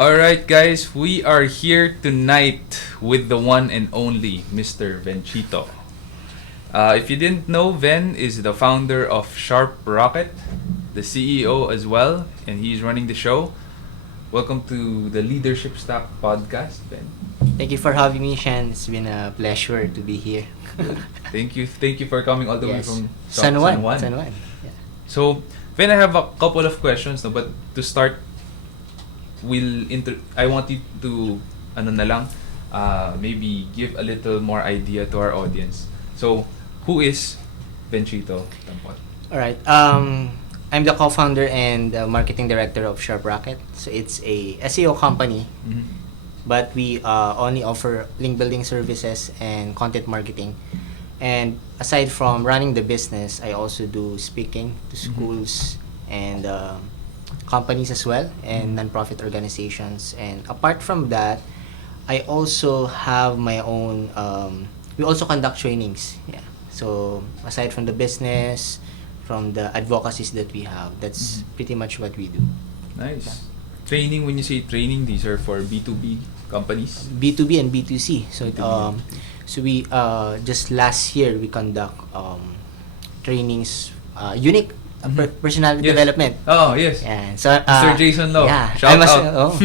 Alright guys, we are here tonight with the one and only Mr. Venchito. If you didn't know, Ven is the founder of Sharp Rocket, the CEO as well, and he's running the show. Welcome to the Leadership Stack podcast, Ven. Thank you for having me, Shan. It's been a pleasure to be here. Thank you for coming all the way from San Juan. Yeah. So, Ven, I have a couple of questions, no, but to start, I want you to maybe give a little more idea to our audience. So, who is Venchito Tampon? Alright. I'm the co-founder and marketing director of Sharp Rocket. So it's a SEO company, but we only offer link building services and content marketing. And aside from running the business, I also do speaking to schools and companies as well, and non-profit organizations. And apart from that, I also have my own we also conduct trainings. Yeah. So aside from the business, from the advocacies that we have, that's pretty much what we do. Nice. Yeah. Training, when you say training, these are for B2B companies? B2B and B2C. So so we just last year we conduct trainings, unique personality development. Oh, yes. Yeah. So Mr. Jason Law. Yeah. Shout out.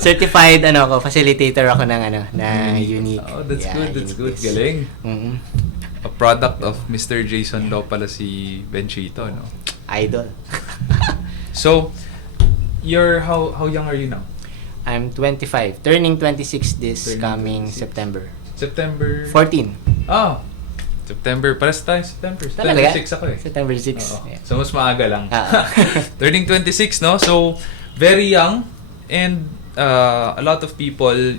Certified facilitator ako ng unique. Oh, that's good. That's good. Uniqueness. Galing. Mm-hmm. A product of Mr. Jason Law pala si Venchito, no? Idol. So, how young are you now? I'm 25, turning 26 this coming 26. September. September 14. Oh, September. Paras tayo September. Talaga? September 6 ako eh. September 6. Oo. Yeah. So, mas maaga lang. Turning 26, no? So, very young. And a lot of people,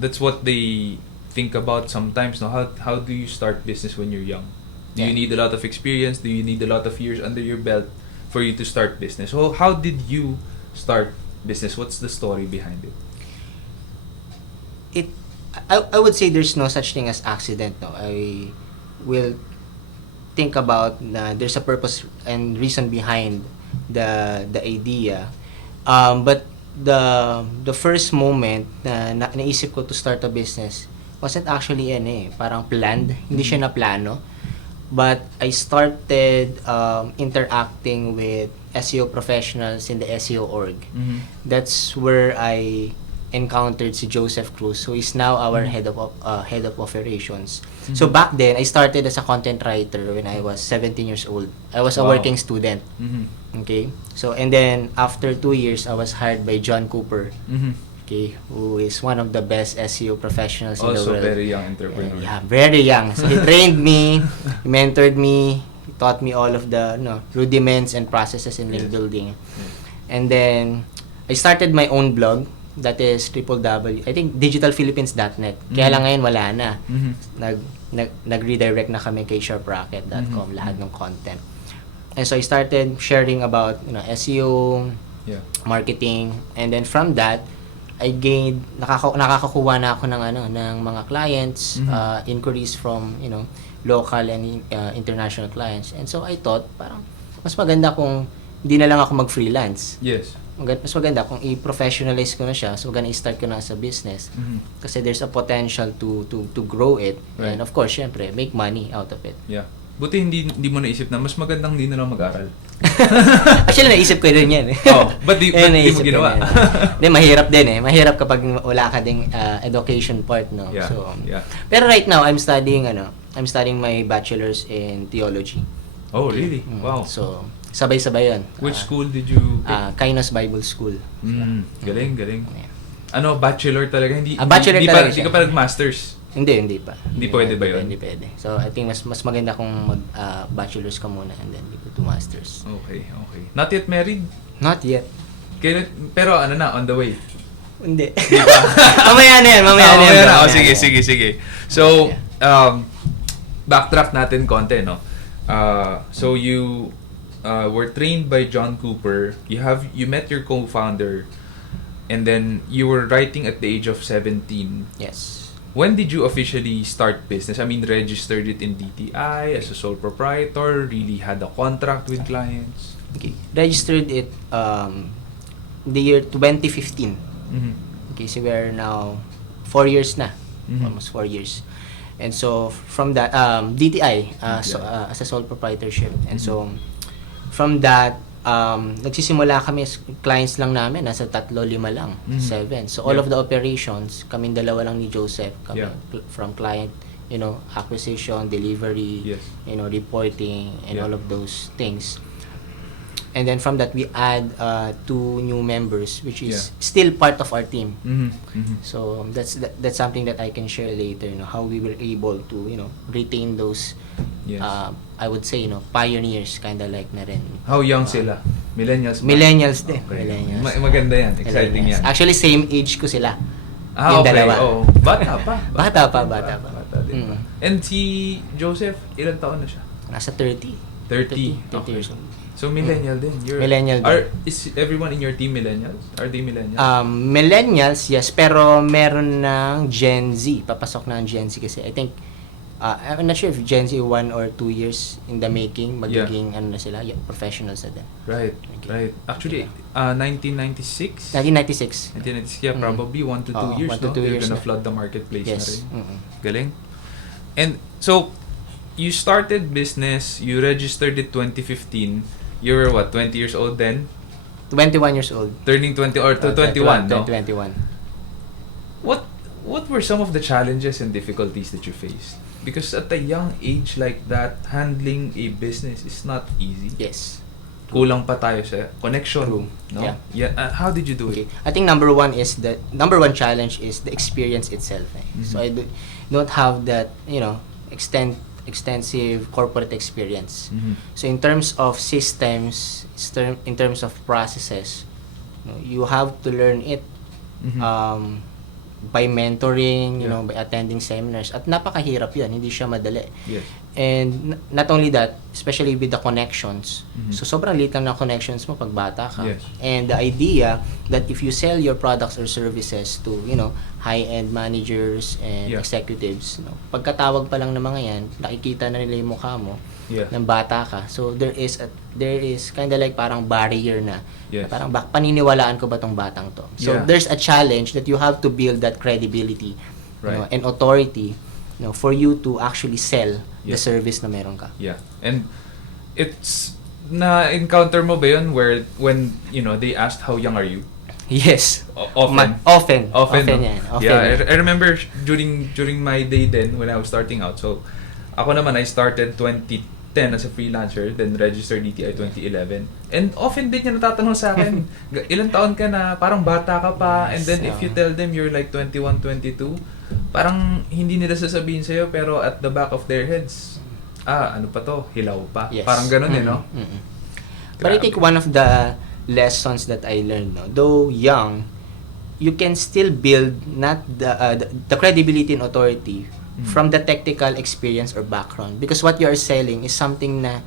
that's what they think about sometimes, no? How do you start business when you're young? Do you need a lot of experience? Do you need a lot of years under your belt for you to start business? So, how did you start business? What's the story behind it? I would say there's no such thing as accident. No, I will think about there's a purpose and reason behind the idea. But the first moment na naisip ko to start a business wasn't actually parang planned. Hindi siya na plano. But I started interacting with SEO professionals in the SEO org. That's where I encountered si Joseph Cruz, who is now our head of operations. So back then, I started as a content writer when I was 17 years old. I was a working student. Okay? So, and then after 2 years, I was hired by John Cooper. Okay, who is one of the best SEO professionals in the world. Also very young entrepreneur. Yeah, very young. So he trained me, he mentored me, he taught me all of the rudiments and processes in link building. And then I started my own blog that is digitalphilippines.net. Kaya lang ngayon wala na. Nag-redirect na kami kay sharprocket.com lahat ng content. And so I started sharing about SEO, marketing, and then from that I gained nakakakuha na ako ng mga clients, inquiries from local and international clients. And so I thought parang mas maganda kung hindi na lang ako mag-freelance. Yes. Mas maganda kung i-professionalize ko na siya, so i-start ko na sa business. Kasi there's a potential to grow it, and of course syempre make money out of it. Yeah. Buti hindi mo naisip na mas magandang hindi na lang mag-aral. Actually naisip ko rin yan But di mo ginawa? Hindi, mahirap din mahirap kapag wala ka ding education part, no. Yeah. So pero right now I'm studying my bachelor's in theology. Oh, really? Wow. So sabay-sabay yun. Which school did you pick? Kainos Bible School. Galing. Yeah. Bachelor talaga? Hindi talaga hindi ka pa nag-masters? Hindi pa. Hindi pwede ba yun? Hindi pwede. So, I think mas maganda kung mag-bachelor's ka muna and then you go to masters. Okay. Not yet married? Not yet. Pero on the way? Hindi. Di ba? Mamaya na yan. Sige. So, backtrack natin konti, no? So, you were trained by John Cooper. You met your co-founder, and then you were writing at the age of 17. Yes. When did you officially start business? I mean, registered it in DTI as a sole proprietor, really had a contract with clients? Okay. Registered it the year 2015. Mm-hmm. Okay, so we are now 4 years na. Mhm. Almost 4 years. And so from that DTI so, DTI. as a sole proprietorship. And Mhm. so from that nagsisimula kami clients lang namin nasa 3-5 lang, Mhm. 7. So all Yeah. of the operations, kaming dalawa lang ni Joseph, kami Yeah. from client, acquisition, delivery, Yes. reporting and Yeah. all of those things. And then from that we add 2 new members which is Yeah. still part of our team. Mm-hmm. Mm-hmm. So that's something that I can share later, how we were able to, retain those Yes. I would say, pioneers kinda like na rin. How young sila? Millennials ba? Millennials din. Okay. Millennials. Maganda yan. Exciting Millennials. yan. Actually same age ko sila. Ah, yung okay. dalawa. Oo. Bata pa. Bata pa. Bata din pa. Mm. And si Joseph, ilang taon na siya? Nasa 30. 30. 30 Okay. years old. So millennial din. Millennial din. Is everyone in your team millennials? Are they millennials? Millennials, yes, pero meron ng Gen Z. Papasok na ang Gen Z kasi I think I'm not sure if Gen Z 1 or 2 years in the making, magiging na sila, professionals na din. Right. Okay. Right. Actually, 1996? 1996. 1996, yeah, probably 1 to 2 years, 1 to no? 2 They're years gonna na. flood the marketplace na Yes. rin. Mm-mm. Galing. And so, you started business, you registered it 2015. You were what, 20 years old then? 21 years old. Turning 20 or to 21, no? 21. What were some of the challenges and difficulties that you faced? Because at a young age like that, handling a business is not easy. Yes. Kulang pa tayo sa connection. True. No? Yeah. How did you do Okay. it? I think number one challenge is the experience itself. Mhm. So I don't have that, extensive corporate experience. Mhm. So in terms of systems, in terms of processes, you have to learn it Mhm. by mentoring, Yeah. by attending seminars. At napakahirap 'yan, hindi siya madali. Yes. And not only that, especially with the connections. Mhm. So sobrang liit lang ng connections mo pag bata ka. Yes. And the idea that if you sell your products or services to, high-end managers and Yeah. executives, pagkatawag pa lang ng mga 'yan, nakikita na nila 'yung mukha mo Yeah. ng bata ka. So there is kind of like parang barrier na. Yes. Parang paniniwalaan ko ba tong batang to? So Yeah. there's a challenge that you have to build that credibility, Right. and authority, for you to actually sell the Yeah. service na meron ka. Yeah. And it's na-encounter mo ba yun when they asked how young are you? Yes. Often. Often No? yan. Often Yeah, yan. I remember during my day then when I was starting out. So, ako naman, I started 2010 as a freelancer, then registered DTI 2011. And often din niya natatanong sa akin, ilang taon ka na, parang bata ka pa, and then if you tell them you're like 21, 22, parang hindi nila sasabihin sa'yo, pero at the back of their heads, ano pa to, hilaw pa. Yes. Parang ganun no? Mm-mm. But I think one of the lessons that I learned, though young, you can still build not the credibility and authority from the technical experience or background, because what you are selling is something na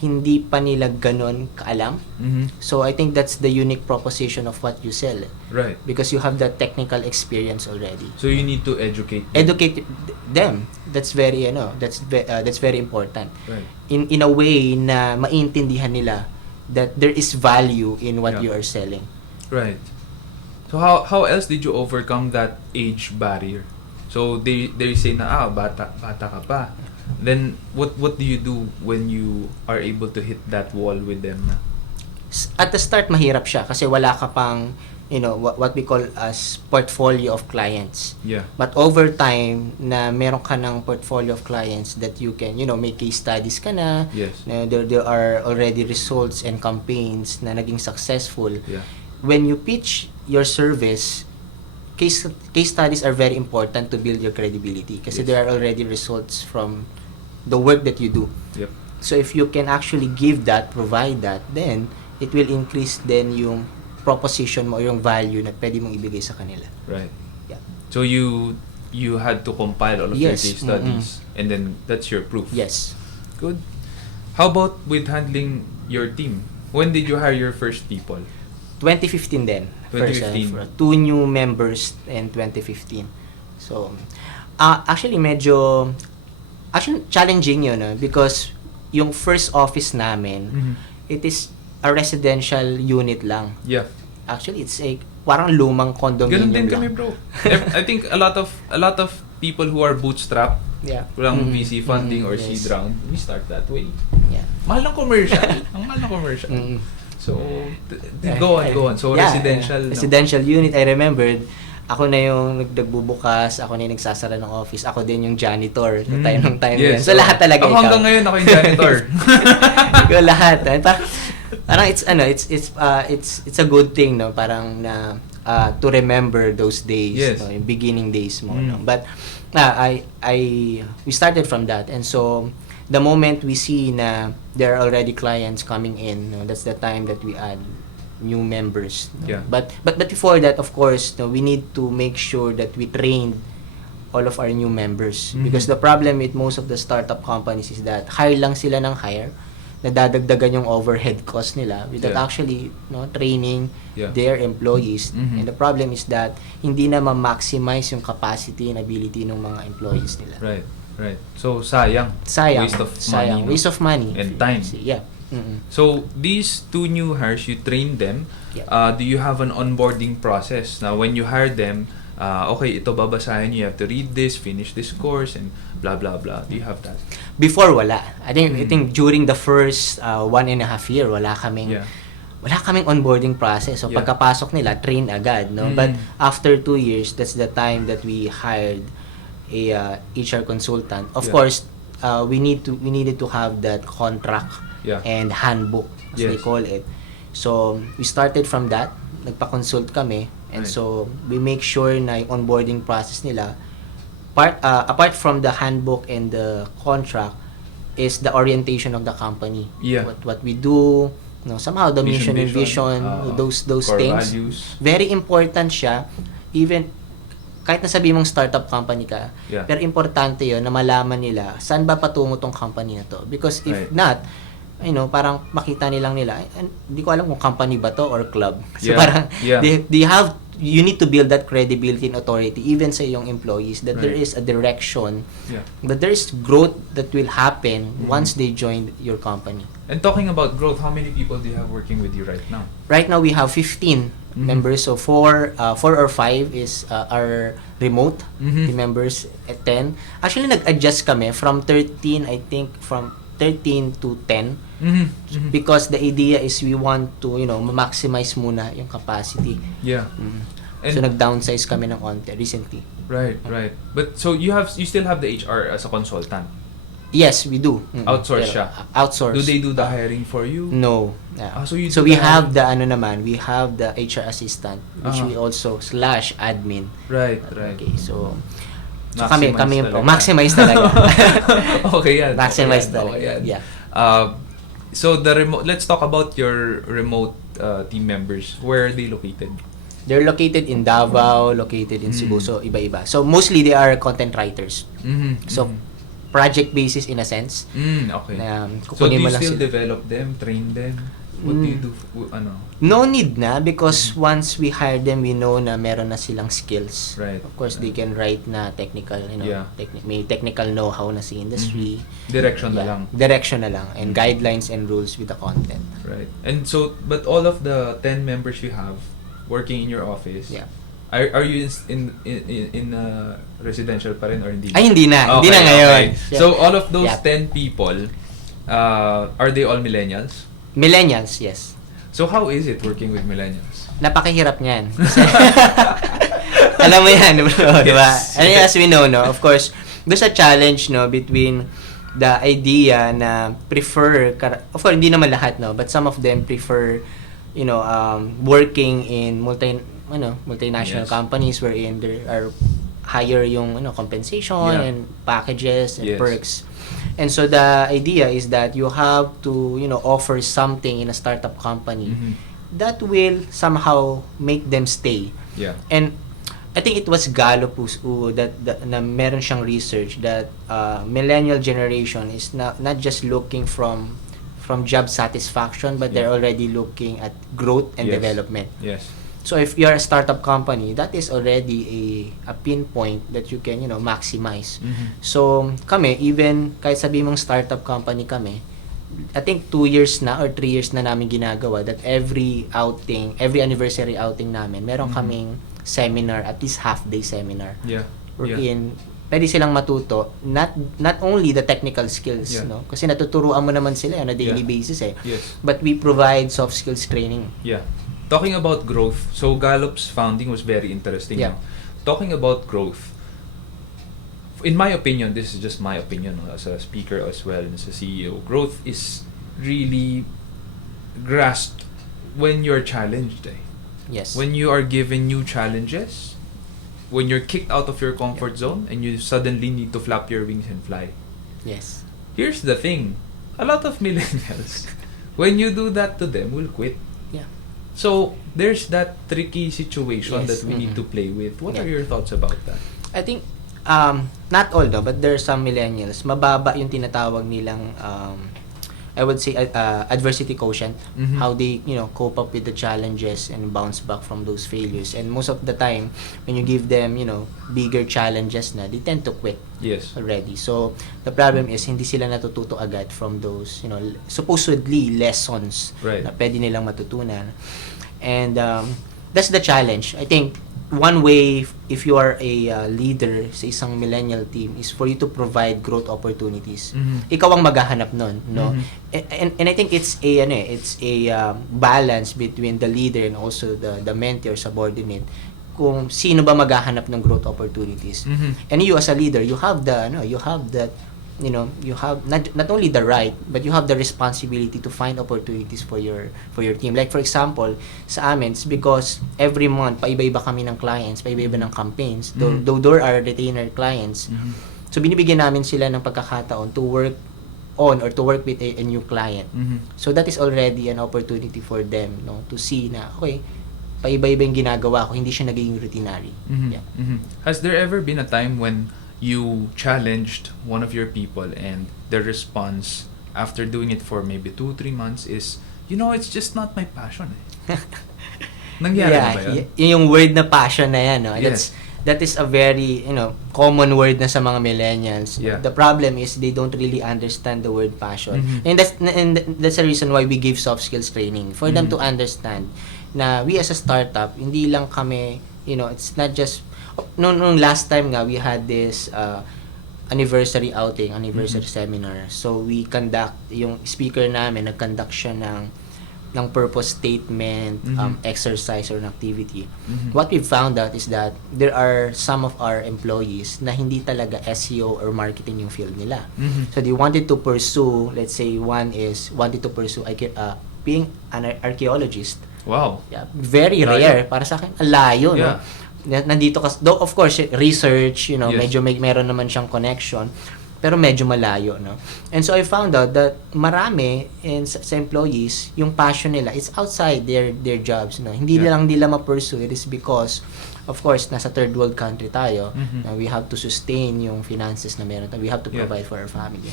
hindi pa nila ganon kaalam. Mhm. So I think that's the unique proposition of what you sell, Right. because you have that technical experience already. So you need to educate them. Educate them. That's very that's very important. Right. In a way na maintindihan nila that there is value in what Yeah. you are selling. Right. So how else did you overcome that age barrier? So they say na bata ka pa. Then what do you do when you are able to hit that wall with them na? At the start mahirap siya kasi wala ka pang what we call as portfolio of clients. Yeah. But over time na meron ka ng portfolio of clients that you can may case studies ka na. Yes. Na there are already results and campaigns na naging successful. Yeah. When you pitch your service, case studies are very important to build your credibility kasi Yes. there are already results from the work that you do. Yep. So if you can actually provide that, then it will increase then yung proposition mo, yung value na pwede mong ibigay sa kanila. Right. Yeah. So you had to compile all of your Yes. case studies, and then that's your proof. Yes. Good. How about with handling your team? When did you hire your first people? 2015 din. 2015. First, 2 new members in 2015. So, Actually, actually challenging yun, because yung first office namin, Mhm. it is a residential unit lang. Yeah. Actually, it's a parang lumang Ganun din condominium kami, lang. bro. I think a lot of people who are bootstrapped, Yeah. walang Mhm. VC funding or Yes. seed round, we start that way. Yeah. Mahal ng commercial. Ang mahal ng commercial. Mhm. So, go on. So, Yeah, residential. No? residential unit. I remembered, ako na yung nagbubukas, ako na yung nagsasara ng office, ako din yung janitor sa time ng time Yes, yan. So, lahat talaga ako ikaw. hanggang ngayon ako yung janitor. Ikaw lahat. Parang it's a good thing, no? Parang na to remember those days, Yes. no? Yung beginning days mo, no? But we started from that, and so the moment we see na there are already clients coming in, no, that's the time that we add new members, no? Yeah. But before that, of course, no, we need to make sure that we train all of our new members, because the problem with most of the startup companies is that hire lang sila ng hire, nadadagdagan yung overhead cost nila without actually, no, training their employees. And the problem is that hindi na ma-maximize yung capacity and ability ng mga employees nila. Right. So, sayang. Waste of money. money. Waste of money. And time. Yeah. Mm-mm. So, these two new hires, you train them. Yeah. Do you have an onboarding process? Now, when you hire them, okay, ito babasahin, you have to read this, finish this course, and blah, blah, blah. Do you have that? Before, wala. I think during the first 1.5 year, wala kaming onboarding process. So, pagkapasok nila, train agad, no? But after 2 years, that's the time that we hired a HR consultant. Of course, we needed to have that contract and handbook, as they call it. So, we started from that. Nagpa-consult kami. And so, we make sure na yung onboarding process nila, apart from the handbook and the contract, is the orientation of the company. What we do, no, somehow the mission and vision, those things. Values. Very important siya. Even kahit nasabi mong startup company ka, pero importante yun na malaman nila saan ba patungo tong company na to. Because if not, parang makita nilang nila, hindi ko alam kung company ba to or club. So parang, you need to build that credibility and authority even sa iyong employees that there is a direction, that there is growth that will happen once they join your company. And talking about growth, how many people do you have working with you right now? Right now, we have 15 members. So, 4 or 5 is our remote team members at 10. Actually, nag-adjust kami from 13, I think, from 13 to 10. Because the idea is we want to, ma-maximize muna yung capacity. Yeah. And so, nag-downsize kami ng onte recently. Right. But so you still have the HR as a consultant? Yes, we do. Outsource siya? Outsource. Do they do the hiring for you? No. So we have the we have the HR assistant, which we also /admin. Right. Okay, so Maximize kami talaga. Maximize talaga. Okay yan. Maximize okay talaga. yan. Yeah. So the remote. Let's talk about your remote team members. Where are they located? They're located in Davao, located in Cebu, so iba-iba. So mostly they are content writers. So project basis in a sense. Okay. So do you still develop them, train them? What do you do? No need na, because once we hire them, we know na meron na silang skills. Right. Of course, they can write na technical, may technical know-how na sa industry. Direction na lang. Direction na lang, and guidelines and rules with the content. Right. And so, but all of the 10 members you have working in your office, are you in residential pa rin or hindi? Ay, hindi na. Hindi na ngayon. Okay. So, all of those 10 people, are they all millennials? Millennials, yes. So, how is it working with millennials? Napakahirap niyan. Alam mo yan, bro, di ba? And as we know, no, of course, there's a challenge, no, between the idea na prefer, of course, hindi naman lahat, no, but some of them prefer, working in multinational companies wherein there are higher yung compensation and packages and perks. And so the idea is that you have to offer something in a startup company that will somehow make them stay. And I think it was Gallup that na meron siyang research that millennial generation is not just looking from job satisfaction, but they're already looking at growth and development. So if you're a startup company, that is already a pinpoint that you can, maximize. So kami, even kahit sabi mong startup company kami, I think 2 years na or 3 years na namin ginagawa that every outing, every anniversary outing namin, meron kaming seminar, at least half-day seminar. Yeah. Wherein, pwede silang matuto, not only the technical skills, no? Kasi natuturuan mo naman sila on a daily basis eh. Yes. But we provide soft skills training. Yeah. Talking about growth, so Gallup's founding was very interesting. Yeah. No? Talking about growth, in my opinion, this is just my opinion as a speaker as well as a CEO, growth is really grasped when you're challenged. Yes. When you are given new challenges, when you're kicked out of your comfort zone and you suddenly need to flap your wings and fly. Yes. Here's the thing, a lot of millennials, when you do that to them, will quit. Yeah. So, there's that tricky situation Yes. that we need to play with. What Yeah. are your thoughts about that? I think, not all though, but there are some millennials, mababa yung tinatawag nilang, I would say, adversity quotient, how they, cope up with the challenges and bounce back from those failures. And most of the time, when you give them, bigger challenges na, they tend to quit Yes. already. So, the problem is, hindi sila natututo agad from those, supposedly lessons Right. na pwede nilang matutunan. And that's the challenge. I think, one way, if you are a leader sa isang millennial team, is for you to provide growth opportunities. Ikaw ang maghahanap nun, no? And I think it's a balance between the leader and also the mentee or subordinate, kung sino ba maghahanap ng growth opportunities. And you as a leader, you have you have not only the right, but you have the responsibility to find opportunities for your team. Like for example, sa amin, it's because every month paiba-iba kami ng clients, paiba-iba ng campaigns. Though there are retainer clients. So binibigyan namin sila ng pagkakataon to work on or to work with a new client. So that is already an opportunity for them, no, to see na okay, paiba-iba yung ginagawa ko, hindi siya nagiging routinary. Yeah. Has there ever been a time when you challenged one of your people and their response after doing it for maybe 2-3 months is, it's just not my passion Nangyari na ba yun? Yung word na passion na yan, no? Yes. That is a very, common word na sa mga millennials. Yeah. The problem is they don't really understand the word passion. And that's the reason why we give soft skills training, for them to understand na we as a startup, hindi lang kami, it's not just nung last time nga we had this anniversary outing, anniversary seminar. So we conduct, yung speaker namin nag-conduct siya ng purpose statement, exercise or an activity. What we found out is that there are some of our employees na hindi talaga SEO or marketing yung field nila. So they wanted to pursue, let's say wanted to pursue being an archaeologist. Wow. Yeah, very rare para sa akin. Layo, no? Nandito though of course research, Yes. medyo meron naman siyang connection, pero medyo malayo, no? And so I found out that marami sa employees, yung passion nila it's outside their jobs, no? Hindi lang nila ma-pursue. It is because of course nasa third world country tayo, na we have to sustain yung finances na meron tayo. We have to provide for our family.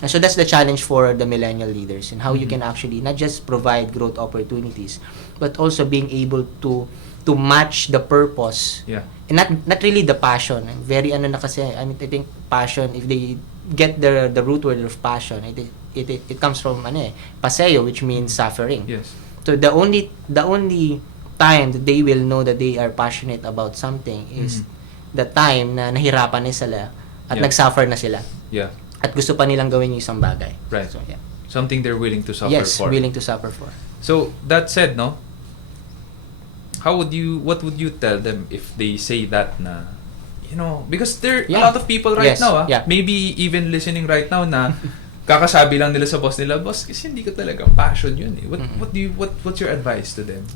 And so that's the challenge for the millennial leaders, and how you can actually not just provide growth opportunities, but also being able to match the purpose. Yeah. And not really the passion. Very na kasi, I think passion, if they get the root word of passion, it comes from paseo, which means suffering. Yes. So the only time that they will know that they are passionate about something is the time na nahirapan na sila at nagsuffer na sila. Yeah. At gusto pa nilang gawin yung isang bagay. Right. So, yeah. Something they're willing to suffer Yes, for. willing to suffer for. So that said, no, what would you tell them if they say that na, because there a lot of people right now, maybe even listening right now na kakasabi lang nila sa boss nila, boss, kasi hindi ko talaga passion yun eh. What's your advice to them?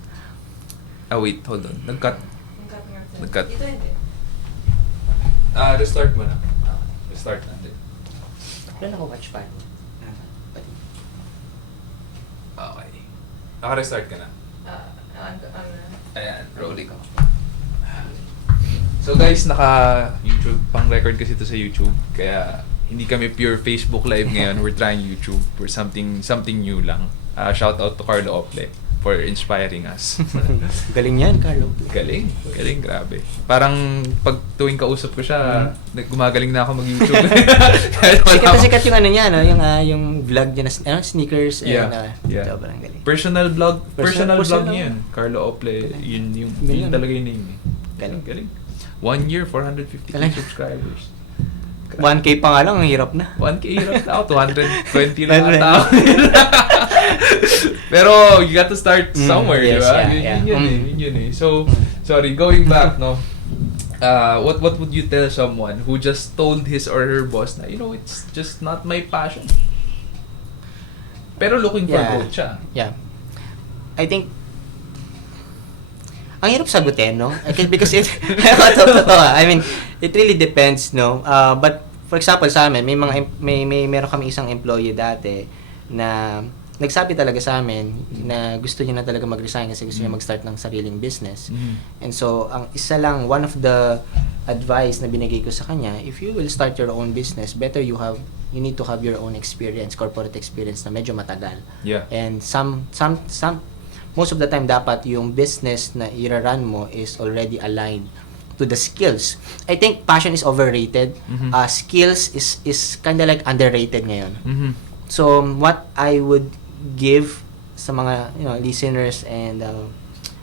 Wait, hold on. Nag-cut. Dito hindi. Restart mo na. Restart natin. Wala na ko watch pa. Okay. Naka-restart ka na. Ayan, rolling. So guys, naka-YouTube, pang-record kasi ito sa YouTube, kaya hindi kami pure Facebook Live ngayon. We're trying YouTube for something new lang. Shout out to Carlo Ople for inspiring us. Galing yan, Carlo. Galing, grabe. Parang pag tuwing kausap ko siya, gumagaling na ako mag-YouTube. Sikat yung ano niya, no? Yung vlog niya na sneakers and sobrang galing. Personal vlog Personal niya yun. Carlo Ople, yun talaga yung name eh. Galing. 1 year, 450 subscribers. 1K pa nga lang, ang hirap na. 1K hirap na ako, 220 na nga tao. Pero you got to start somewhere, di ba? Yun eh. So, sorry, going back, no? What would you tell someone who just told his or her boss na, it's just not my passion? Pero looking for growth siya. Yeah. I think, ang hirap sagutin, no? Because I mean, it really depends, no? But for example, sa amin, meron kami isang employee dati na nagsabi talaga sa amin na gusto niya na talaga mag-resign kasi gusto niya mag-start ng sariling business. And so, ang isa lang, one of the advice na binigay ko sa kanya, if you will start your own business, better you need to have your own experience, corporate experience na medyo matagal. Yeah. And most of the time dapat yung business na i-run mo is already aligned to the skills. I think passion is overrated. Skills is kind of like underrated ngayon. So what I would give sa mga listeners and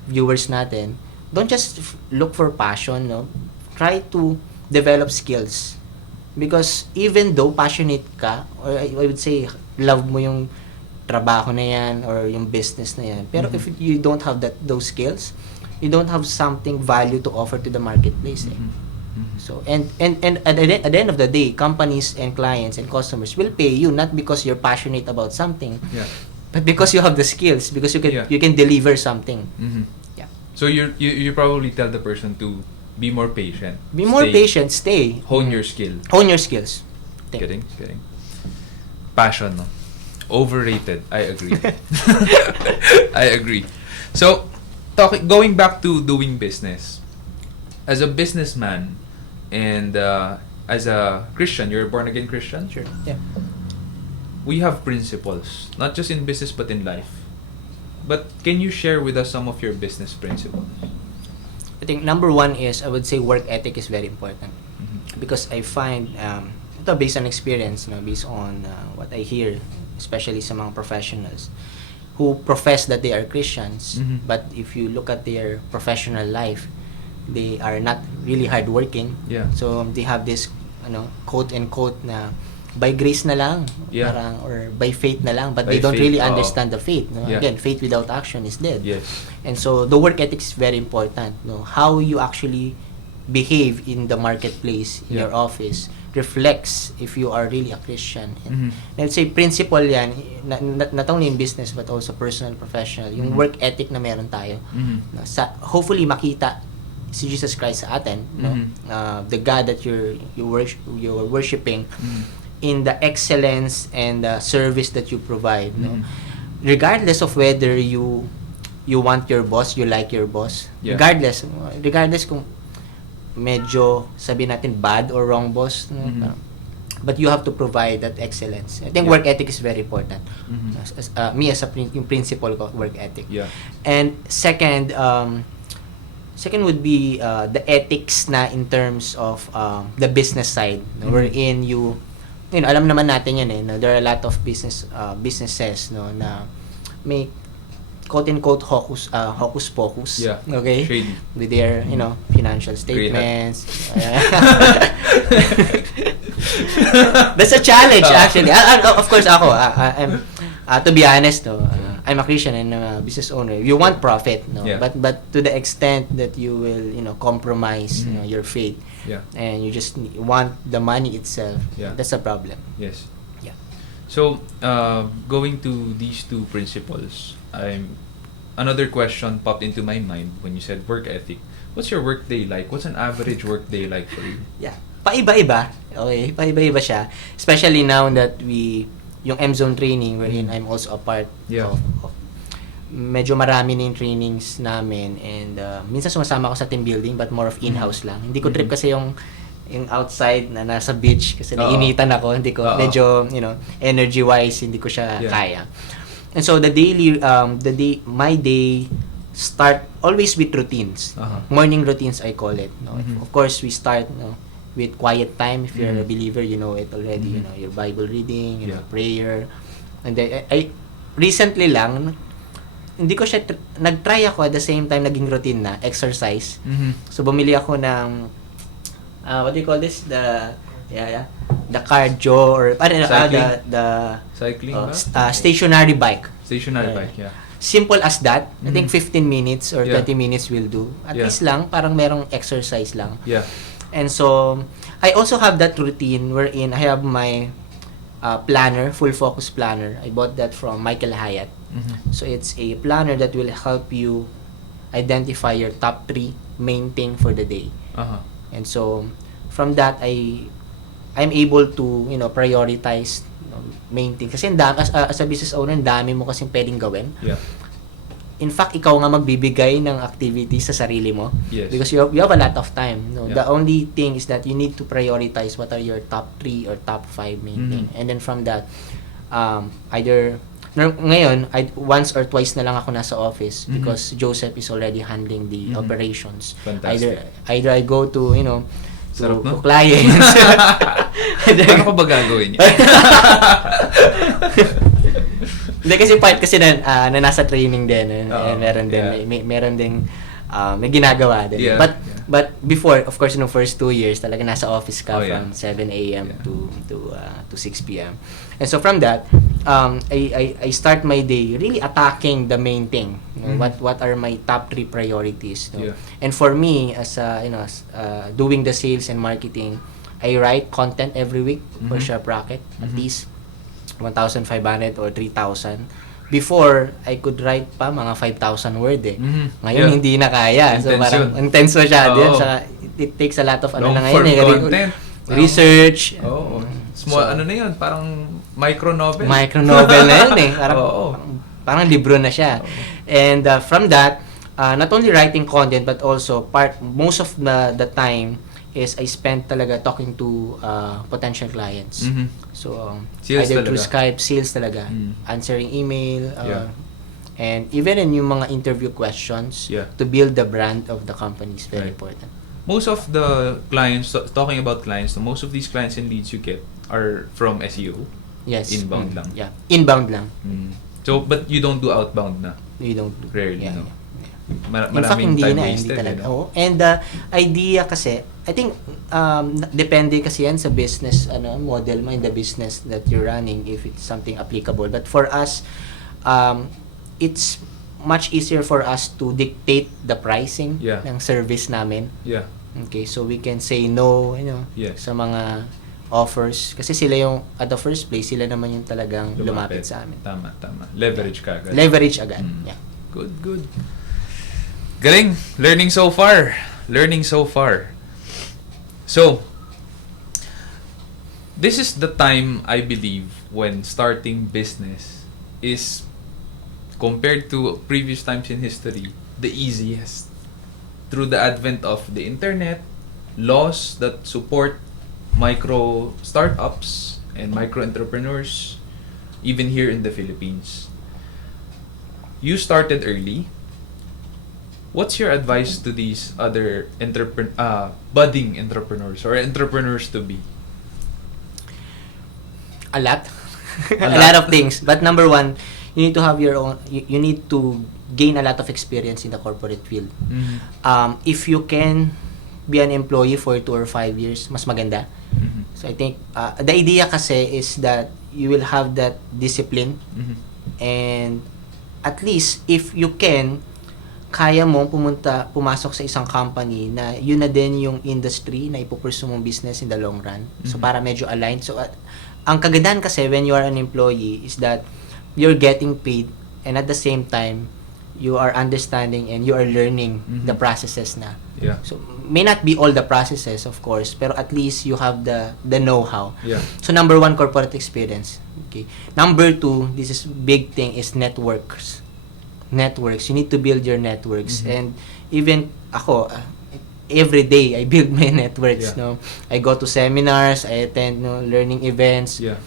viewers natin, don't just look for passion, no? Try to develop skills. Because even though passionate ka, or I would say love mo yung trabaho na yan or yung business na yan, pero if you don't have those skills, you don't have something value to offer to the marketplace. So and at the end of the day, companies and clients and customers will pay you not because you're passionate about something, but because you have the skills, because you can deliver something. Yeah. So you probably tell the person to be more patient. Be more patient. Stay. Hone your skill. Hone your skills. Kidding. Passion, no? Overrated. I agree. I agree. So, going back to doing business, as a businessman and as a Christian, you're a born-again Christian? Sure. Yeah. We have principles, not just in business but in life. But can you share with us some of your business principles? I think number one is, I would say, work ethic is very important. Because I find, ito based on experience, based on what I hear, especially sa mga professionals who profess that they are Christians, but if you look at their professional life, they are not really hardworking. Yeah. So they have this, quote and quote na by grace na lang, parang, or by faith na lang, but by they don't faith, really understand the faith. No? Yeah. Again, faith without action is dead. Yes. And so the work ethic is very important. No? How you actually behave in the marketplace, in your office, reflects if you are really a Christian. And let's say principle yan, not only in business but also personal, professional, yung work ethic na meron tayo. No? Hopefully makita si Jesus Christ sa atin, the God that you're worshiping, in the excellence and the service that you provide. No? Regardless of whether you want your boss, you like your boss, regardless kung medyo sabi natin bad or wrong boss, but you have to provide that excellence. I think work ethic is very important. Me as yung principle ko, work ethic. And second would be the ethics na in terms of the business side, wherein you alam naman natin yan no? There are a lot of businesses na may quote-unquote hocus pocus, okay? Shady. With their, financial statements. That's a challenge, actually. Of course, ako, I'm, to be honest, I'm a Christian and a business owner. You want profit, but to the extent that you will, compromise, your faith, and you just want the money itself, that's a problem. Yes. Yeah. So, going to these two principles, another question popped into my mind when you said work ethic. What's your work day like? What's an average work day like for you? Yeah. Paiba-iba. Okay, paiba-iba siya. Especially now that yung M-Zone training wherein I'm also a part of medyo marami na yung trainings namin, and minsan sumasama ako sa team building but more of in-house lang. Hindi ko trip kasi yung outside na nasa beach kasi nainitan ako, hindi ko medyo energy wise hindi ko siya kaya. And so my day start always with routines. Morning routines, I call it. No? Of course, we start with quiet time. If you're a believer, you know it already. You know, your Bible reading, you know, prayer. And then, I recently lang, hindi ko siya, nag-try ako at the same time, naging routine na, exercise. So, bumili ako ng, what do you call this? The cardio or the cycling stationary bike. Stationary bike, yeah. Simple as that. I think 15 minutes or 20 minutes will do. At Yeah. least lang, parang merong exercise lang. Yeah. And so, I also have that routine wherein I have my planner, full focus planner. I bought that from Michael Hyatt. So, it's a planner that will help you identify your top 3 main thing for the day. And so, from that, I'm able to, you know, prioritize main thing. Kasi as a business owner, ang dami mo kasing pwedeng gawin. Yeah. In fact, ikaw nga magbibigay ng activities sa sarili mo. Yes. Because you have a lot of time. No? Yeah. The only thing is that you need to prioritize what are your top 3 or top 5 main thing. And then from that, ngayon, once or twice na lang ako nasa office because Joseph is already handling the operations. Fantastic. Either I go to, you know, Sarap, no? to clients. Paano ko ba gagawin niya? Hindi kasi part kasi na nasa training din meron din meron ding may ginagawa din. Yeah. But before, of course, no first 2 years talaga nasa office ka from 7 a.m. to 6 p.m. And so from that, I start my day really attacking the main thing. You know, what are my top 3 priorities? You know? And for me, as doing the sales and marketing, I write content every week for Sharp Rocket, at least 1,500 or 3,000. Before, I could write pa mga 5,000 word eh. Ngayon, hindi na kaya. So, parang intense siya din. It takes a lot of long na ngayon eh. content. Research. Small, na yun? Parang micro-novel. Micro-novel na yun eh. Parang libro na siya. And from that, not only writing content, but also most of the time is I spent talaga talking to potential clients. So, sales either talaga. through Skype, sales talaga, answering email, and even in yung mga interview questions to build the brand of the company is very important. Most of the clients, talking about clients, most of these clients and leads you get are from SEO? Yes. Inbound lang? Yeah. Inbound lang. So, but you don't do outbound na? You don't do. Rarely, no? In fact, hindi time na, wasted, hindi talaga. no? Oh. And idea kasi, I think, depende kasi yan sa business model mo in the business that you're running if it's something applicable. But for us, it's much easier for us to dictate the pricing ng service namin. Yeah. Okay, so we can say no, sa mga offers. Kasi sila yung, at the first place, sila naman yung talagang lumapit sa amin. Tama. Leverage ka agad. Leverage agad, yeah. Good. Galing. Learning so far. So, this is the time, I believe, when starting business is, compared to previous times in history, the easiest. Through the advent of the internet, laws that support micro startups and micro entrepreneurs, even here in the Philippines. You started early. What's your advice to these other budding entrepreneurs or entrepreneurs to be? A lot. A lot of things. But number one, you need to have your own, you need to gain a lot of experience in the corporate field. If you can be an employee for 2 or 5 years, mas maganda. So I think the idea kasi is that you will have that discipline, and at least if you can, kaya mo pumasok sa isang company na yun na din yung industry na ipupursue mong business in the long run. So para medyo aligned. So ang kagandahan kasi when you are an employee is that you're getting paid, and at the same time you are understanding and you are learning the processes na. Yeah. So may not be all the processes, of course, pero at least you have the know-how. Yeah. So number 1, corporate experience. Okay. Number 2, this is big thing, is networks. You need to build your networks. And even ako, every day I build my networks. No, I go to seminars, I attend learning events. Yeah.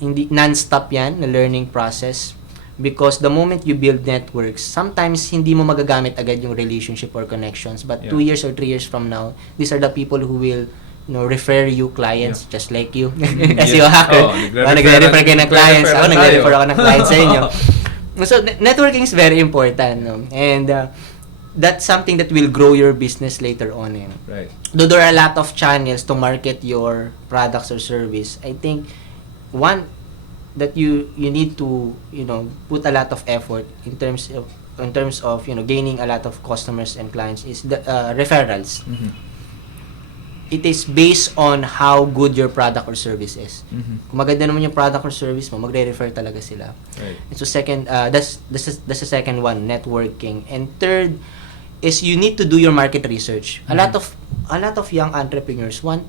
hindi non-stop yan na learning process, because the moment you build networks, sometimes hindi mo magagamit agad yung relationship or connections, but 2 years or 3 years from now, these are the people who will refer you clients, just like you. As you hacker. Nagre-refer kayo ng clients. Ako, nagre-refer ako ng clients sa inyo. So, networking is very important. No? And that's something that will grow your business later on. Right. Though there are a lot of channels to market your products or service, I think one that you need to put a lot of effort in terms of gaining a lot of customers and clients is the referrals. It is based on how good your product or service is. Kung maganda naman yung product or service mo, magre-refer talaga sila. Right. And so second, that's the second one, networking. And third is you need to do your market research. A lot of young entrepreneurs want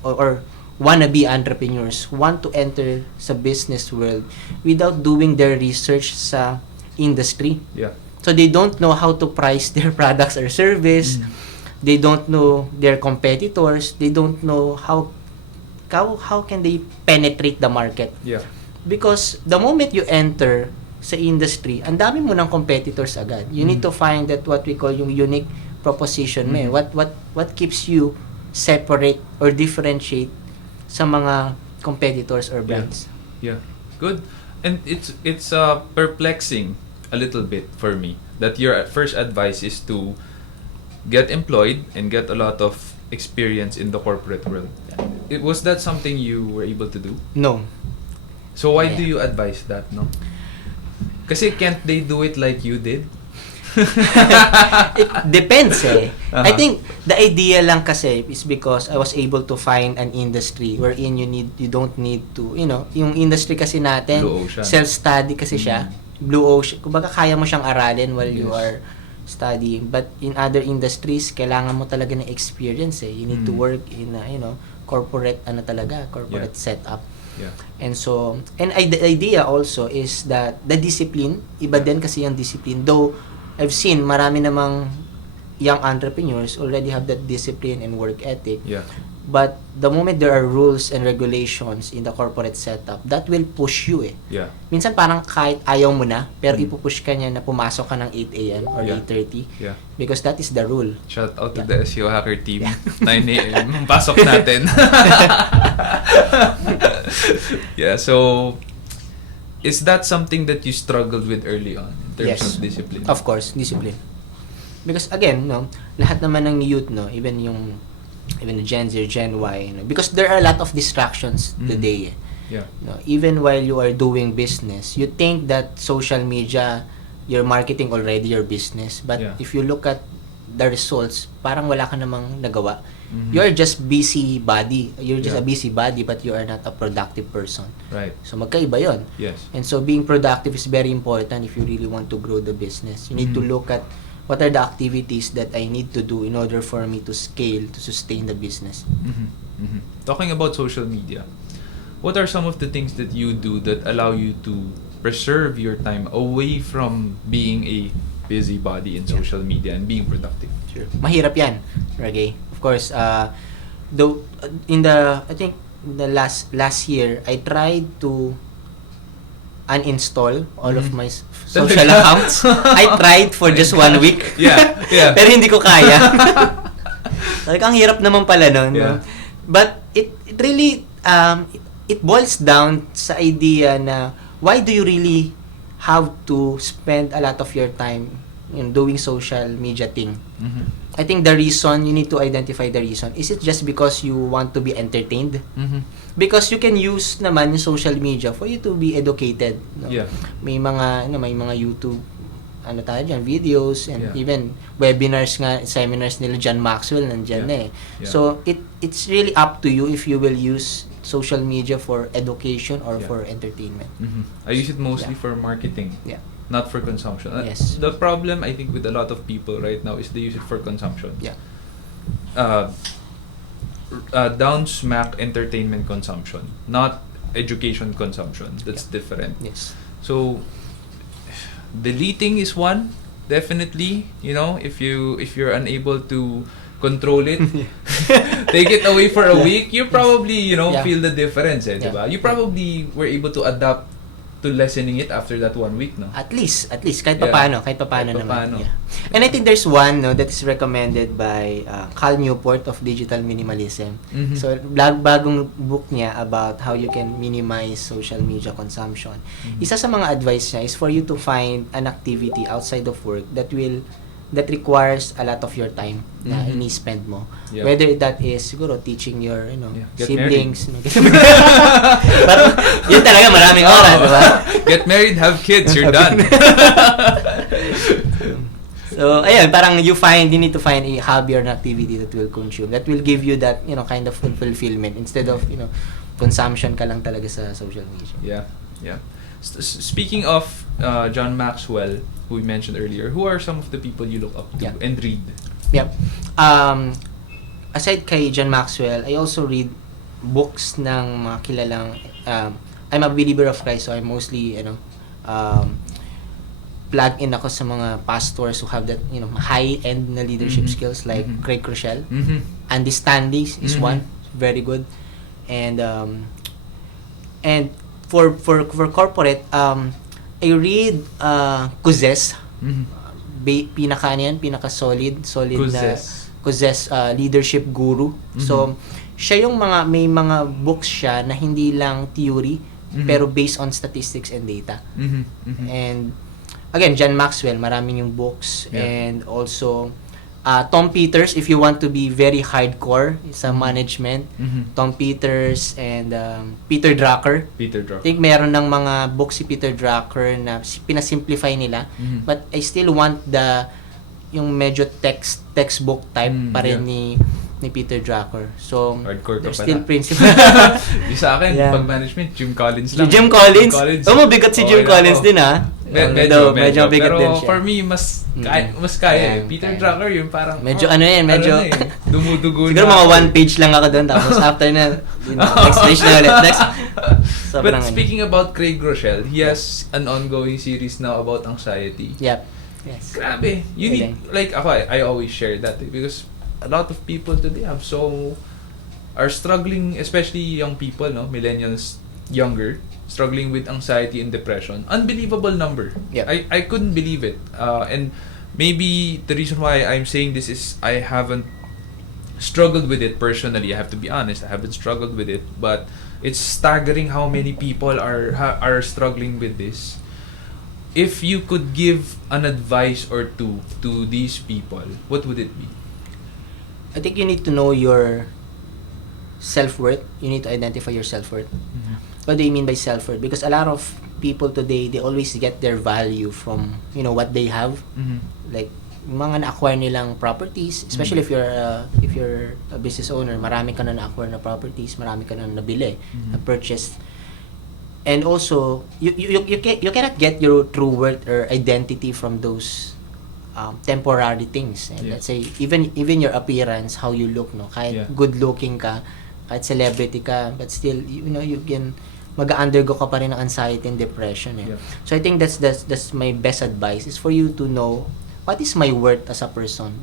or wannabe entrepreneurs want to enter sa business world without doing their research sa industry. Yeah. So they don't know how to price their products or service. They don't know their competitors. They don't know how can they penetrate the market. Yeah. Because the moment you enter sa industry, ang dami mo ng competitors agad. You need to find that what we call yung unique proposition mo. What keeps you separate or differentiate sa mga competitors or brands. Yeah. Good. And it's perplexing a little bit for me that your first advice is to get employed and get a lot of experience in the corporate world. Was that something you were able to do? No. So why do you advise that, no? Kasi can't they do it like you did? It depends I think the idea lang kasi is because I was able to find an industry wherein you don't need to, yung industry kasi natin, self-study kasi siya, blue ocean. Kumbaga kaya mo siyang aralin while you are studying. But in other industries, kailangan mo talaga ng experience You need to work in a, corporate setup. Yeah. And so, the idea also is that the discipline, iba din kasi yung discipline. Though, I've seen marami namang young entrepreneurs already have that discipline and work ethic. Yeah. But the moment there are rules and regulations in the corporate setup, that will push you Yeah. Minsan parang kahit ayaw mo na, pero ipupush ka niya na pumasok ka ng 8 a.m. or 8:30. Yeah. Because that is the rule. Shout out to the SEO Hacker team. 9 a.m. Pasok natin. Yeah, so is that something that you struggled with early on in terms of discipline? Of course, discipline. Because again, lahat naman ng youth, even the Gen Z or Gen Y, because there are a lot of distractions today. Yeah. Even while you are doing business, you think that social media, you're marketing already your business. But if you look at the results, parang wala ka namang nagawa. You're just busybody. You're just a busybody, but you are not a productive person. Right. So magkaiba yon. Yes. And so being productive is very important if you really want to grow the business. You need to look at what are the activities that I need to do in order for me to scale, to sustain the business. Talking about social media, what are some of the things that you do that allow you to preserve your time away from being a busybody in social media and being productive? Sure. Mahirap yan, Reggae. Of course, though I think the last year, I tried to uninstall all of my social accounts. I tried for just 1 week. Yeah. Pero hindi ko kaya. Ang hirap naman pala nun. Yeah. But it really it boils down sa idea na why do you really have to spend a lot of your time in doing social media thing? I think the reason, you need to identify the reason. Is it just because you want to be entertained? Because you can use naman yung social media for you to be educated. Yeah. May mga YouTube videos and even webinars nga, seminars nila John Maxwell nandiyan Yeah. So it's really up to you if you will use social media for education or for entertainment. I use it mostly for marketing. Yeah. Not for consumption. Yes. The problem I think with a lot of people right now is they use it for consumption. Yeah. Down smack entertainment consumption, not education consumption. That's different. Yes. So deleting is one, definitely. If you're unable to control it, take it away for a week, you probably, Yeah. feel the difference, Yeah. diba? You probably were able to adapt to lessening it after that 1 week, no? At least kahit Yeah. papaano Kahit naman. papaano. Yeah. And I think there's one that is recommended by Cal Newport of Digital Minimalism. Mhm. So bagong book niya about how you can minimize social media consumption. Mhm. Isa sa mga advice niya is for you to find an activity outside of work that requires a lot of your time na Mhm. ini-spend mo. Yeah. Whether that is siguro teaching your Yeah. Get siblings. Pero yun talaga maraming oras, di ba? Get married, have kids, you're done. So, ayun, parang you need to find a hobby or an activity that will consume, that will give you that, kind of fulfillment instead of, consumption ka lang talaga sa social media. Yeah, yeah. Speaking of John Maxwell, who we mentioned earlier, who are some of the people you look up to Yeah. and read? Yep. Aside kay John Maxwell, I also read books ng mga kilalang, I'm a believer of Christ, so I mostly, plug in ako sa mga pastors who have that, high-end na leadership Mhm. skills like Mhm. Craig Rochelle. Mm-hmm. Andy Stanley is Mhm. one, very good. And for corporate, I read Kuzes, Mm-hmm. pinaka solid na Kuzes. Kuzes leadership guru. Mhm. So siya yung may mga books siya na hindi lang theory Mhm. pero based on statistics and data. Mm-hmm. Mm-hmm. And again, John Maxwell, maraming yung books. Yeah. And also Tom Peters, if you want to be very hardcore sa management, Mm-hmm. Tom Peters and Peter Drucker. Peter I Drucker. think meron ng mga books si Peter Drucker na pinasimplify nila. Mhm. But I still want yung medyo textbook type pa rin ni Peter Drucker. So, Hardcore ka there's pala. still principle. Yung sa akin, Yeah. pag management, Jim Collins lang. Jim Collins? Mabigat si Jim Okay Collins ako. din, ha? Medyo bigat pero din siya. for me, mas kaya Yeah, Peter kaya. Drucker, yung parang... Medyo dumudugo siguro na mga ako. one page lang ako doon. Tapos after na, next page na ulit. Next. But speaking about Craig Rochelle, he has an ongoing series now about anxiety. Yep. Yes. Grabe. You need, like ako, I always share that because a lot of people today are struggling, especially young people, no, millennials, younger, struggling with anxiety and depression. Unbelievable number. Yep. I couldn't believe it. And maybe the reason why I'm saying this is I haven't struggled with it personally. I have to be honest. I haven't struggled with it, but it's staggering how many people are struggling with this. If you could give an advice or two to these people, what would it be? I think you need to know your self-worth. You need to identify your self-worth. What do you mean by self-worth? Because a lot of people today, they always get their value from, what they have. Like, mga na-acquire nilang properties, especially if you're a business owner, marami ka na na-acquire na properties, marami ka na nabili, na-purchase. And also, you cannot get your true worth or identity from those temporary things. And let's say even your appearance, how you look, no, kahit good looking ka, kahit celebrity ka, but still you can mag-undergo ka pa rin ng anxiety and depression. So I think that's my best advice is for you to know what is my worth as a person,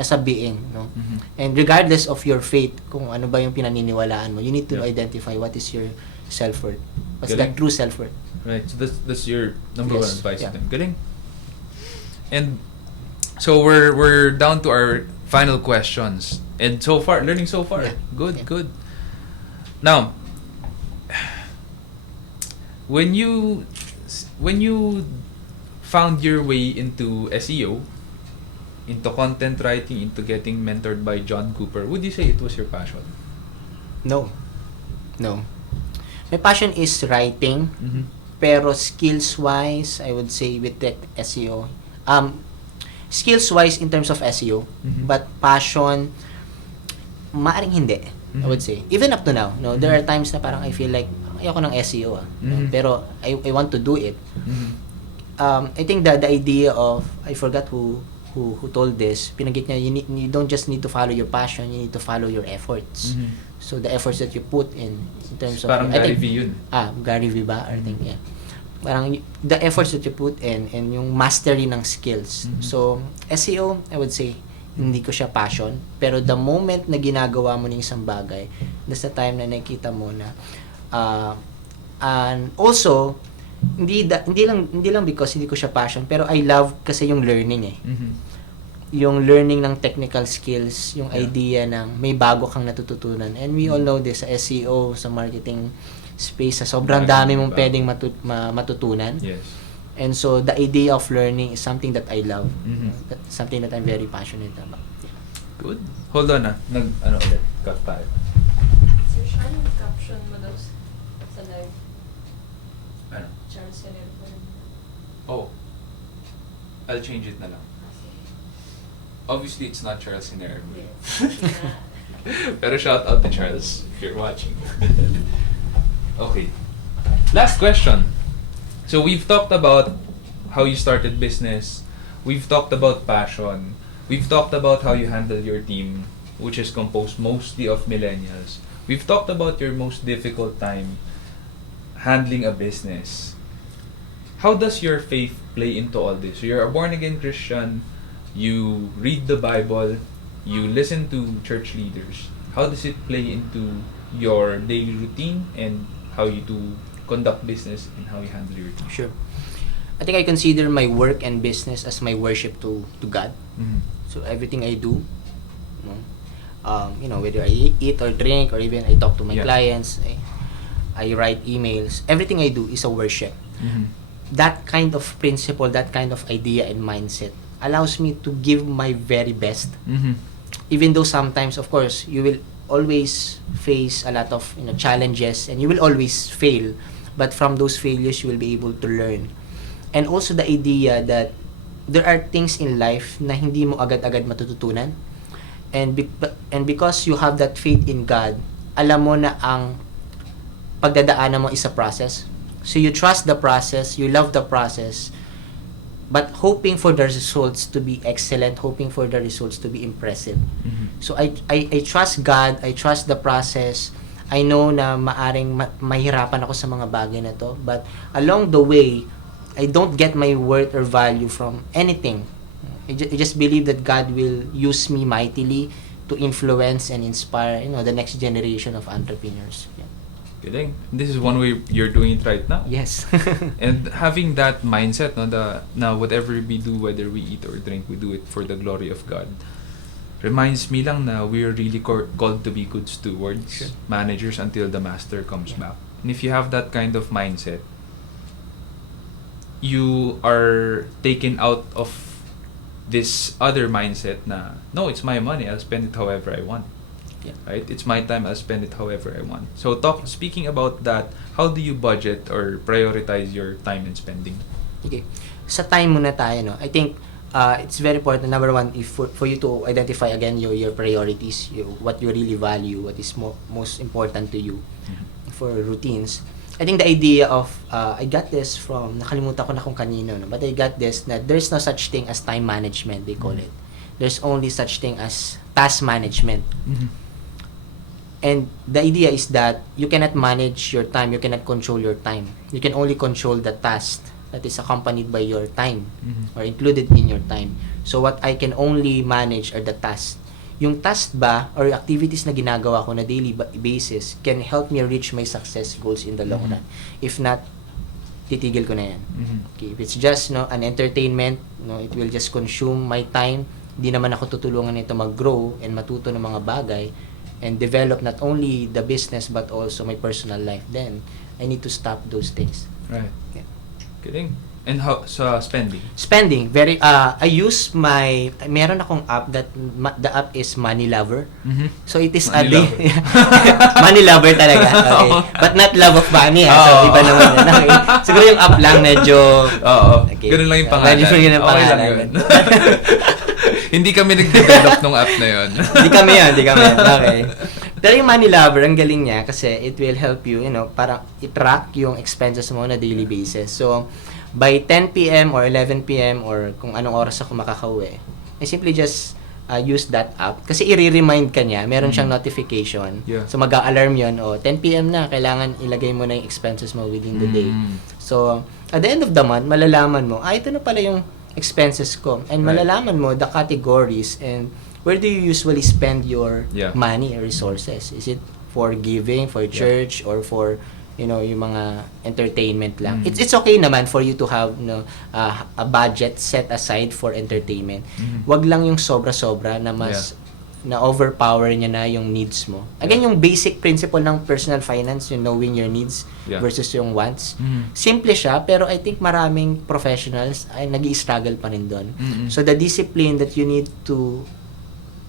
as a being, no? And regardless of your faith, kung ano ba yung pinaniniwalaan mo, you need to identify what is your self-worth. What's that true self-worth? Right. So that's your number one advice to them. Galing. And so we're down to our final questions. And so far, learning so far. Good. Now, when you found your way into SEO, into content writing, into getting mentored by John Cooper, would you say it was your passion? No. My passion is writing, pero skills-wise, I would say with tech SEO. Skills-wise in terms of SEO, but passion, maaring hindi, I would say. Even up to now, no, there are times na parang I feel like ayoko ng SEO, no? Pero I want to do it. I think the idea of, I forgot who told this, pinagit niya, you don't just need to follow your passion, you need to follow your efforts. So the efforts that you put in terms of, parang Gary V yun. Gary V ba? I think, yeah. Parang the efforts that you put in and yung mastery ng skills. So SEO, I would say, Hindi ko siya passion. Pero the moment na ginagawa mo ng isang bagay, that's the time na nakikita mo na and also hindi lang because hindi ko siya passion, pero I love kasi yung learning eh. Yung learning ng technical skills, yung idea ng may bago kang natututunan. And we all know this sa SEO, sa marketing space, sa sobrang dami mong pwedeng matutunan. Yes. And so the idea of learning is something that I love. That's something that I'm very passionate about. Good. Hold on ulit. Cut tayo. Sir Sean, yung caption mo daw sa live. Ano? Charles Soler pa rin. Oh. I'll change it na lang. Obviously, it's not Charles Hiner. Pero shout out to Charles if you're watching. Okay. Last question. So we've talked about how you started business. We've talked about passion. We've talked about how you handle your team, which is composed mostly of millennials. We've talked about your most difficult time handling a business. How does your faith play into all this? So you're a born-again Christian. You read the Bible, you listen to church leaders. How does it play into your daily routine and how you do conduct business and how you handle your team? Sure. I think I consider my work and business as my worship to God. So everything I do, whether I eat or drink or even I talk to my clients, I write emails, everything I do is a worship. That kind of principle, that kind of idea and mindset allows me to give my very best. Even though sometimes, of course, you will always face a lot of challenges and you will always fail, but from those failures you will be able to learn. And also the idea that there are things in life na hindi mo agad-agad matututunan, and because you have that faith in God, alam mo na ang pagdadaanan mo is a process. So you trust the process, you love the process, but hoping for the results to be excellent, hoping for the results to be impressive. So I trust God, I trust the process. I know na maaring mahirapan ako sa mga bagay na to, but along the way, I don't get my worth or value from anything. I just believe that God will use me mightily to influence and inspire, the next generation of entrepreneurs. Yeah. Kidding. This is one way you're doing it right now. Yes. And having that mindset, now whatever we do, whether we eat or drink, we do it for the glory of God. Reminds me lang na we're really called to be good stewards, managers until the master comes back. And if you have that kind of mindset, you are taken out of this other mindset na, no, it's my money, I'll spend it however I want. Yeah. Right? It's my time, I'll spend it however I want. So speaking about that, how do you budget or prioritize your time and spending? Okay. Sa time muna tayo, no? I think it's very important. Number one, for you to identify again your priorities, what you really value, what is most important to you for routines. I think the idea of, I got this from, nakalimutan ko na kung kanino, no? But I got this, na there's no such thing as time management, they call it. There's only such thing as task management. And the idea is that you cannot manage your time, you cannot control your time. You can only control the task that is accompanied by your time or included in your time. So what I can only manage are the tasks. Yung task ba or activities na ginagawa ko na daily basis can help me reach my success goals in the long run. If not, titigil ko na yan. Okay, if it's just an entertainment, it will just consume my time. Di naman ako tutulungan nito mag-grow and matuto ng mga bagay and develop not only the business but also my personal life. Then I need to stop those things. Right. Yeah. Kidding. And how sa spending? Spending, I use meron akong app that the app is Money Lover. So it is Money Lover. Money Lover talaga. Okay. But not love of money. So iba naman yan. Okay. Siguro yung app lang medyo Okay. Ganun lang yung pangalan. Medyo ganun yung Okay lang pangalan. yun. Hindi kami nag-develop nung app na yun. Hindi kami yan. Okay. Pero yung Money Lover, ang galing niya kasi it will help you, parang i-track yung expenses mo on a daily basis. So, by 10 p.m. or 11 p.m. or kung anong oras ako makakauwi, I simply just use that app. Kasi i-remind ka niya, meron siyang notification. Yeah. So, mag-a-alarm yun, 10 p.m. na, kailangan ilagay mo na yung expenses mo within the day. So, at the end of the month, malalaman mo, ito na pala yung expenses ko. And malalaman mo the categories and where do you usually spend your Yeah. money or resources? Is it for giving, for church, or for yung mga entertainment lang? It's okay naman for you to have a budget set aside for entertainment. Wag lang yung sobra-sobra na mas na overpower niya na yung needs mo. Again, yung basic principle ng personal finance, yung knowing your needs versus yung wants. Simple siya, pero I think maraming professionals ay nag-i-struggle pa rin doon. So the discipline that you need to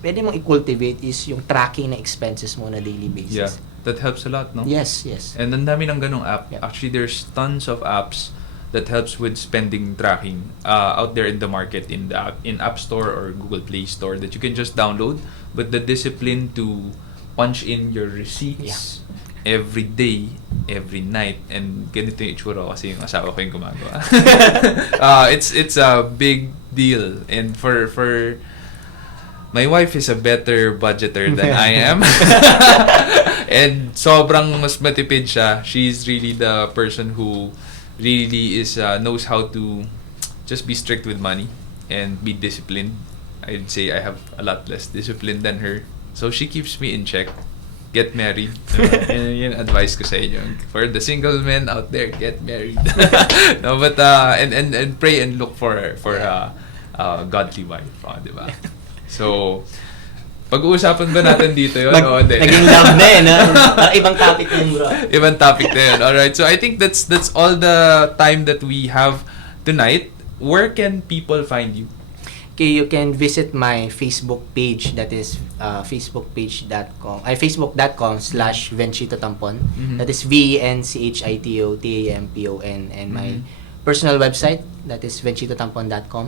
pwede mong i-cultivate is yung tracking na expenses mo on a daily Yeah. basis. That helps a lot, no? Yes. And ang dami ng ganong app. Yeah. Actually, there's tons of apps that helps with spending tracking out there in the market, in the App Store or Google Play Store, that you can just download. But the discipline to punch in your receipts every day, every night, and ganito yung itsura kasi yung asawa ko yung gumagawa. It's a big deal, and for my wife is a better budgeter than I am. And sobrang mas matipid siya. She's really the person who really knows how to just be strict with money and be disciplined. I'd say I have a lot less discipline than her. So she keeps me in check. Get married. Yun advice ko sa inyo. For the single men out there, get married. No, but and pray and look for a godly wife, di ba? So pag-uusapan ba natin dito yun? Naging love na no? Ibang topic yun, bro. Ibang topic na yun. Alright, so I think that's all the time that we have tonight. Where can people find you? Okay, you can visit my Facebook page, that is facebook.com/Venchito Tampon. That is VENCHITOTAMPON, and my personal website, that is venchitotampon.com.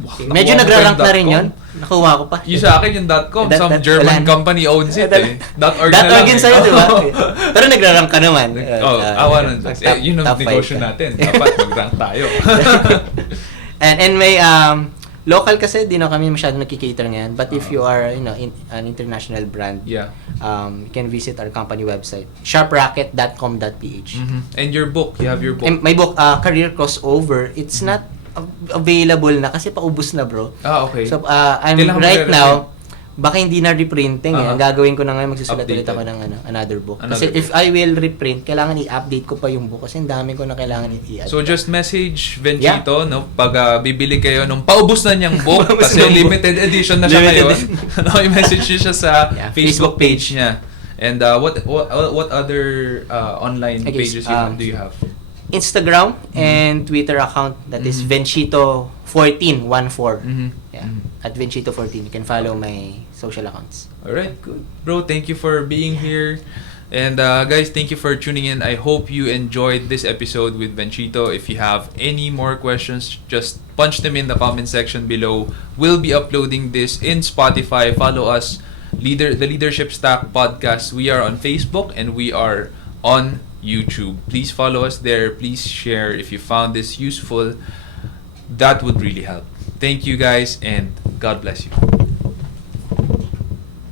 Okay. Medyo nagra-rank na rin yun. Nakuha ko pa. Yung sa akin yung .com, some German company owns it eh. .org na lang yun sa'yo, di ba? Pero nagra-rank ka naman. Awa nun. Yun ang negosyo natin. Dapat mag-rank tayo. And may local kasi di na kami masyadong nagki-cater ngayon, but if you are an international brand, you can visit our company website, sharpracket.com.ph. And your book, you have your book. And my book, Career Crossover, it's not available na kasi paubos na, bro. Okay. So I'm right now, baka hindi na reprinting Ang gagawin ko na ngayon, magsusulat ulit ako ng another book. Kasi if I will reprint, kailangan i-update ko pa yung book kasi ang dami ko na kailangan i-add. So just message Venchito, no? Pag bibili kayo nung paubos na niyang book kasi limited edition na siya ngayon. No, i-message niyo siya sa Facebook page niya. And what other online pages do you have? Instagram and Twitter account, that is Venchito1414. At Venchito14. You can follow my social accounts. Alright, good. Bro, thank you for being here. And guys, thank you for tuning in. I hope you enjoyed this episode with Venchito. If you have any more questions, just punch them in the comment section below. We'll be uploading this in Spotify. Follow us, the Leadership Stack Podcast. We are on Facebook and we are on YouTube. Please follow us there. Please share if you found this useful. That would really help. Thank you guys, and God bless you.